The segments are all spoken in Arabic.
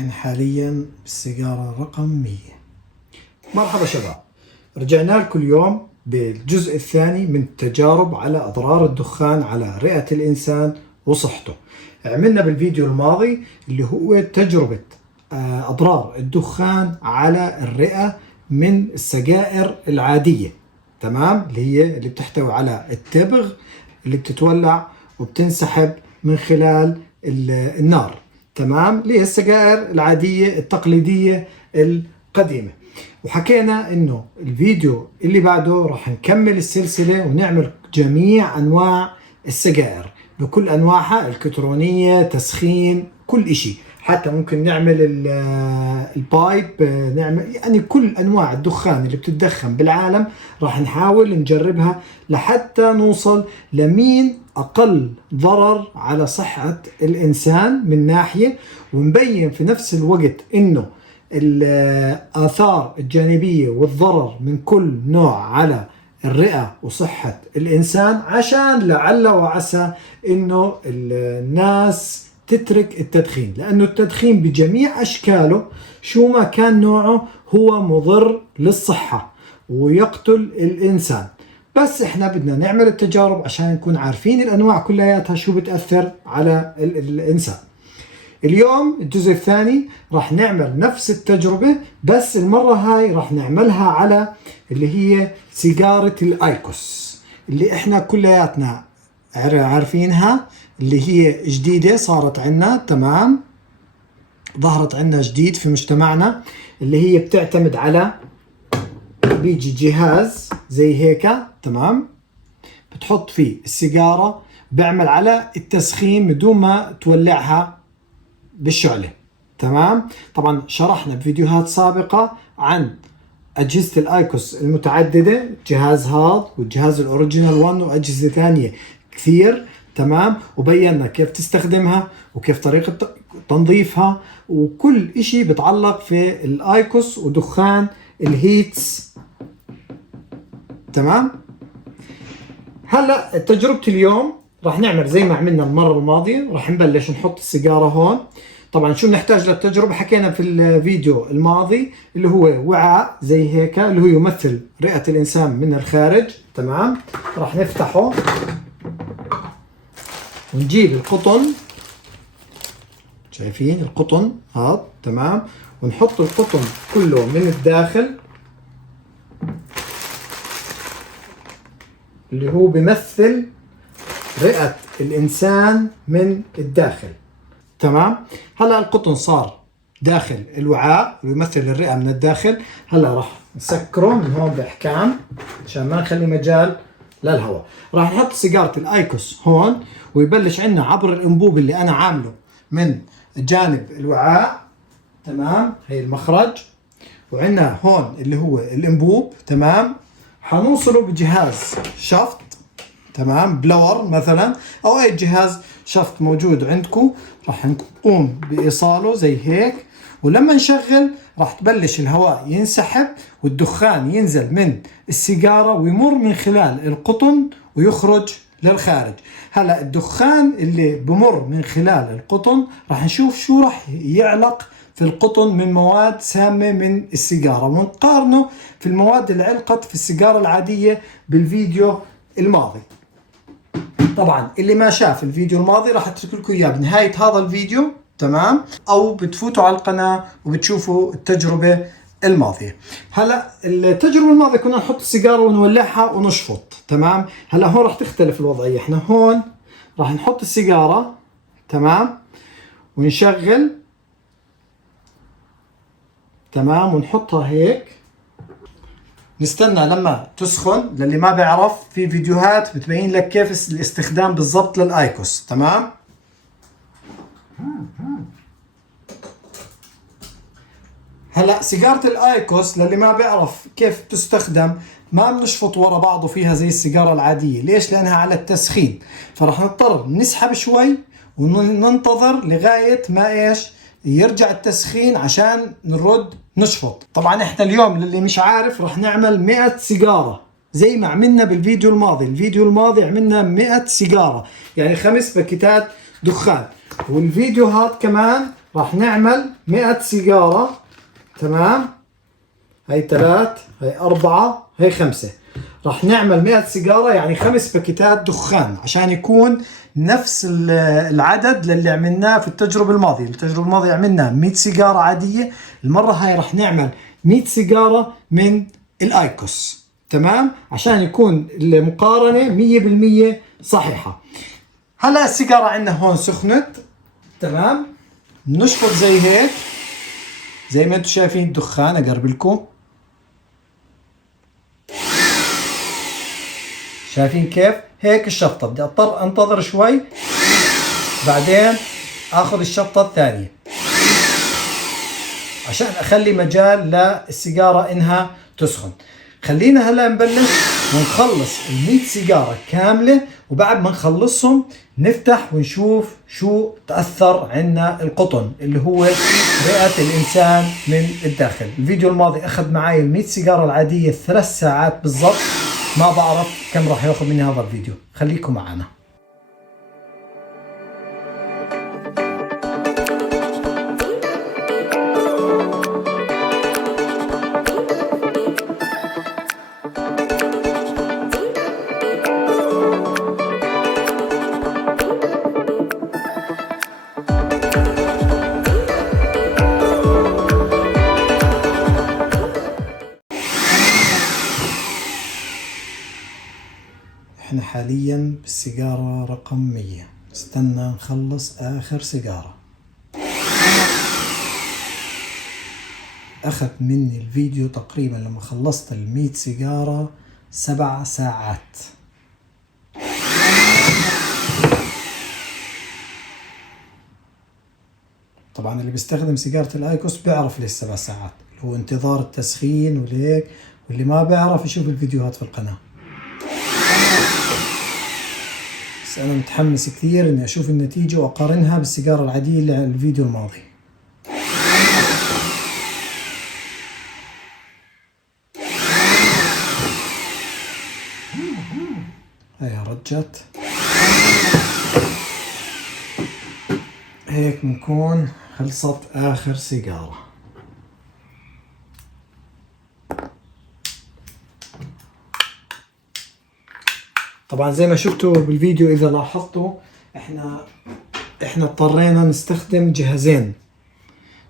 احنا حاليا بالسيجارة رقم 100. مرحبا شباب، رجعنا لكم اليوم بالجزء الثاني من التجارب على أضرار الدخان على رئة الإنسان وصحته. عملنا بالفيديو الماضي اللي هو تجربة أضرار الدخان على الرئة من السجائر العادية، تمام، اللي بتحتوي على التبغ اللي بتتولع وبتنسحب من خلال النار، تمام، اللي هي السجائر العادية التقليدية القديمة. وحكينا انه الفيديو اللي بعده راح نكمل السلسلة ونعمل جميع انواع السجائر بكل انواعها، الكترونية، تسخين، كل اشي، حتى ممكن نعمل البايب، نعمل يعني كل انواع الدخان اللي بتدخن بالعالم راح نحاول نجربها لحتى نوصل لمين اقل ضرر على صحة الانسان من ناحية، ونبين في نفس الوقت انه الآثار الجانبية والضرر من كل نوع على الرئة وصحة الإنسان، عشان لعل وعسى إنه الناس تترك التدخين، لأنه التدخين بجميع أشكاله شو ما كان نوعه هو مضر للصحة ويقتل الإنسان. بس إحنا بدنا نعمل التجارب عشان نكون عارفين الأنواع كلياتها شو بتأثر على الإنسان. اليوم الجزء الثاني راح نعمل نفس التجربة، بس المرة هاي راح نعملها على اللي هي سيجارة الآيكوس اللي احنا كلياتنا عارفينها، اللي هي جديدة صارت عنا، تمام، ظهرت عنا جديد في مجتمعنا، اللي هي بتعتمد على بيجي جهاز زي هيك، تمام، بتحط فيه السيجارة، بيعمل على التسخين بدون ما تولعها بالشعلة، تمام. طبعا شرحنا بفيديوهات سابقة عن أجهزة الآيكوس المتعددة، جهاز هذا والجهاز الأوريجينال 1 وأجهزة ثانية كثير، تمام، وبينا كيف تستخدمها وكيف طريقة تنظيفها وكل إشي بتعلق في الآيكوس ودخان الهيتس، تمام. هلا تجربتي اليوم راح نعمل زي ما عملنا المرة الماضية، راح نبلش نحط السيجارة هون. طبعا شو بنحتاج للتجربة حكينا في الفيديو الماضي، اللي هو وعاء زي هيك اللي هو يمثل رئة الإنسان من الخارج، تمام. راح نفتحه ونجيب القطن، شايفين القطن هذا، تمام، ونحط القطن كله من الداخل اللي هو بيمثل رئة الإنسان من الداخل، تمام. هلا القطن صار داخل الوعاء ويمثل الرئة من الداخل. هلا راح نسكره من هون بإحكام عشان ما نخلي مجال للهواء. راح نحط سيجارة الآيكوس هون ويبلش عنا عبر الأنبوب اللي أنا عامله من جانب الوعاء، تمام، هي المخرج، وعنا هون اللي هو الأنبوب، تمام. حنوصله بجهاز شفط، تمام، بلور مثلا او اي جهاز شفط موجود عندكم، راح نقوم بايصاله زي هيك، ولما نشغل راح تبلش الهواء ينسحب والدخان ينزل من السيجارة ويمر من خلال القطن ويخرج للخارج. هلا الدخان اللي بمر من خلال القطن راح نشوف شو راح يعلق في القطن من مواد سامة من السيجارة، ونقارنه في المواد اللي علقت في السيجارة العادية بالفيديو الماضي. طبعا اللي ما شاف الفيديو الماضي راح اترك لكم اياه بنهاية هذا الفيديو، تمام، او بتفوتوا على القناة وبتشوفوا التجربة الماضية. هلا التجربة الماضية كنا نحط السيجارة ونولعها ونشفط، تمام. هلا هون راح تختلف الوضعية، احنا هون راح نحط السيجارة، تمام، ونشغل، تمام، ونحطها هيك، نستنى لما تسخن. للي ما بيعرف في فيديوهات بتبين لك كيف الاستخدام بالضبط للآيكوس، تمام. هلا سيجارة الآيكوس للي ما بيعرف كيف تستخدم، ما بنشفط ورا بعضه فيها زي السيجارة العادية. ليش؟ لأنها على التسخين، فراح نضطر نسحب شوي وننتظر لغاية ما ايش يرجع التسخين عشان نرد نشفط. طبعا احنا اليوم للي مش عارف راح نعمل 100 سيجارة زي ما عملنا بالفيديو الماضي. الفيديو الماضي عملنا 100 سيجارة، يعني 5 باكيتات دخان، والفيديو هذا كمان راح نعمل 100 سيجارة. تمام، هي 3 هي 4 هي 5. راح نعمل 100 سيجارة يعني 5 باكيتات دخان عشان يكون نفس العدد للي عملناه في التجربة الماضية. التجربة الماضية عملنا 100 سيجارة عادية، المرة هاي راح نعمل 100 سيجارة من الايكوس. تمام، عشان يكون المقارنة 100% صحيحة. هلا السيجارة عندنا هون سخنت. تمام، نشفط زي هيك، زي ما انتم شايفين الدخان. اقرب لكم، شايفين كيف؟ هيك الشفطة. بدي اضطر انتظر شوي، بعدين اخذ الشفطة الثانية عشان اخلي مجال للسيجارة انها تسخن. خلينا هلا نبلش ونخلص ال100 سيجارة كاملة، وبعد ما نخلصهم نفتح ونشوف شو تأثر عنا القطن اللي هو رئة الإنسان من الداخل. الفيديو الماضي أخذ معي ال100 سيجارة العادية 3 ساعات بالضبط، ما بعرف كم راح ياخذ مني هذا الفيديو. خليكم معنا. احنا حاليا بالسيجارة رقم 100. استنى نخلص اخر سيجارة. اخذ مني الفيديو تقريبا لما خلصت ال100 سيجارة 7 ساعات. طبعا اللي بيستخدم سيجارة الايكوس بيعرف ليش 7 ساعات، اللي هو انتظار التسخين وليك، واللي ما بيعرف يشوف الفيديوهات في القناة. بس أنا متحمس كثير إني أشوف النتيجة وأقارنها بالسيجارة العادية اللي على الفيديو الماضي. هيها رجت. هيك بنكون خلصت آخر سيجارة. طبعا زي ما شفتوا بالفيديو، إذا لاحظتوا احنا اضطرينا نستخدم جهازين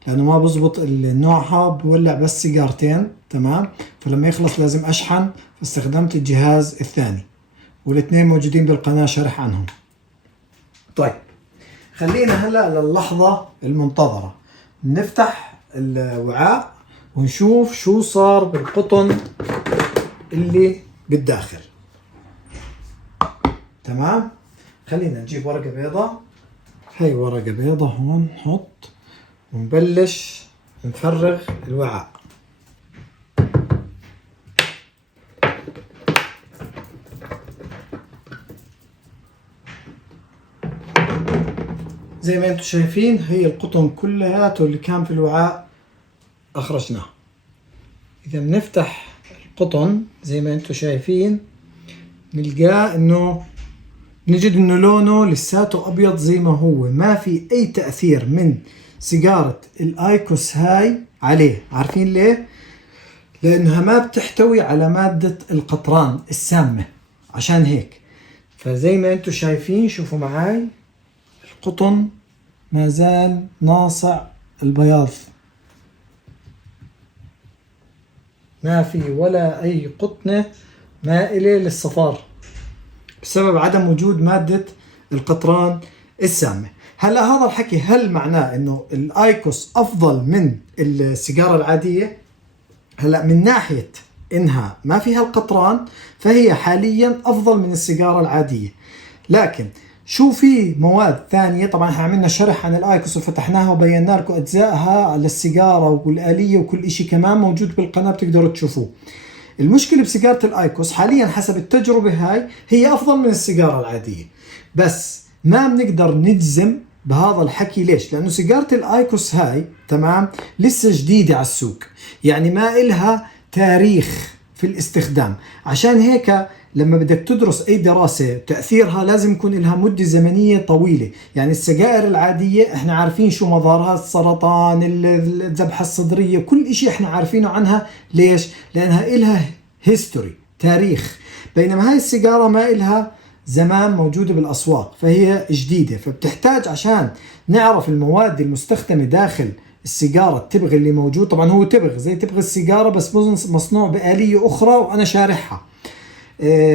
لأنه ما بزبط النوعها بولع بس سيجارتين. تمام، فلما يخلص لازم أشحن، فاستخدمت الجهاز الثاني، والاثنين موجودين بالقناة شرح عنهم. طيب، خلينا هلا للحظة المنتظرة نفتح الوعاء ونشوف شو صار بالقطن اللي بالداخل. تمام، خلينا نجيب ورقة بيضاء. هاي ورقة بيضاء هون نحط ونبلش نفرغ الوعاء. زي ما انتم شايفين هي القطن كلياته اللي كان في الوعاء اخرجناه. اذا بنفتح القطن زي ما انتم شايفين نلقاه انه نجد انه لونه لساته ابيض زي ما هو، ما في اي تأثير من سيجارة الايكوس هاي عليه. عارفين ليه؟ لانها ما بتحتوي على مادة القطران السامة، عشان هيك. فزي ما انتم شايفين، شوفوا معاي القطن ما زال ناصع البياض، ما في ولا اي قطنة مائلة للصفار بسبب عدم وجود مادة القطران السامة. هلا هذا الحكي هل معناه انه الايكوس افضل من السيجارة العادية؟ هلا من ناحية انها ما فيها القطران فهي حاليا افضل من السيجارة العادية، لكن شو في مواد ثانية. طبعا احنا عملنا شرح عن الايكوس وفتحناها وبينا لكم اجزائها للسيجارة والآلية وكل اشي كمان موجود بالقناة بتقدروا تشوفوه. المشكلة بسيجارة الايكوس حاليا حسب التجربة هاي هي افضل من السيجارة العادية، بس ما بنقدر نجزم بهذا الحكي. ليش؟ لانه سيجارة الايكوس هاي تمام لسه جديدة على السوق، يعني ما إلها تاريخ في الاستخدام. عشان هيك لما بدك تدرس أي دراسة تأثيرها لازم يكون لها مدة زمنية طويلة. يعني السجائر العادية احنا عارفين شو مضارها، السرطان، الذبحة الصدرية، كل اشي احنا عارفينه عنها. ليش؟ لأنها إلها هيستوري، تاريخ. بينما هاي السيجارة ما إلها زمان موجودة بالأسواق، فهي جديدة، فبتحتاج عشان نعرف المواد المستخدمة داخل السيجارة، التبغ اللي موجود. طبعا هو تبغ زي تبغ السيجارة بس مصنوع بآلية أخرى وأنا شارحها.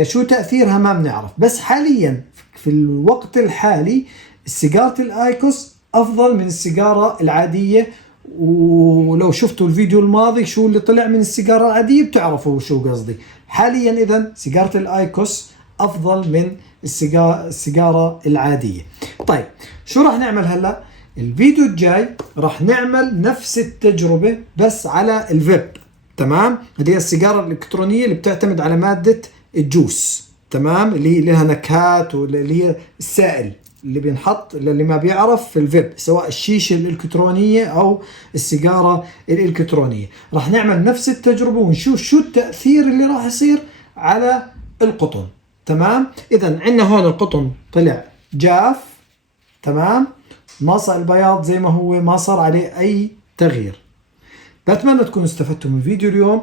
شو تأثيرها ما بنعرف. بس حاليا في الوقت الحالي سيجارة الآيكوس أفضل من السيجارة العادية. ولو شفتوا الفيديو الماضي شو اللي طلع من السيجارة العادية بتعرفوا شو قصدي. حاليا إذن سيجارة الآيكوس أفضل من السيجارة العادية. طيب شو راح نعمل هلأ؟ الفيديو الجاي راح نعمل نفس التجربة بس على الفيب. تمام؟ هذه هي السيجارة الإلكترونية اللي بتعتمد على مادة الجوس. تمام؟ اللي لها نكهات، واللي هي السائل اللي بينحط للي ما بيعرف في الفيب، سواء الشيشة الإلكترونية أو السيجارة الإلكترونية. راح نعمل نفس التجربة ونشوف شو التأثير اللي راح يصير على القطن. تمام؟ إذن عندنا هون القطن طلع جاف. تمام؟ ما صار البياض زي ما هو، ما صار عليه أي تغيير. بتمنى تكونوا استفدتوا من فيديو اليوم،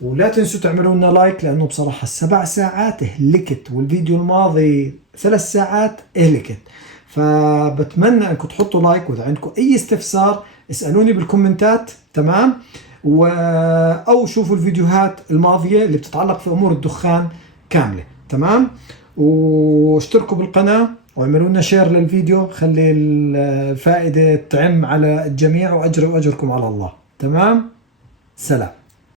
ولا تنسوا تعملوا لنا لايك، لأنه بصراحة 7 ساعات هلكت، والفيديو الماضي 3 ساعات هلكت. فبتمنى أنكم تحطوا لايك، وإذا عندكم أي استفسار اسألوني بالكومنتات. تمام؟ أو شوفوا الفيديوهات الماضية اللي بتتعلق في أمور الدخان كاملة. تمام؟ واشتركوا بالقناة واعملوا لنا شير للفيديو، خلي الفائدة تعم على الجميع، وأجري وأجركم على الله. تمام؟ سلام.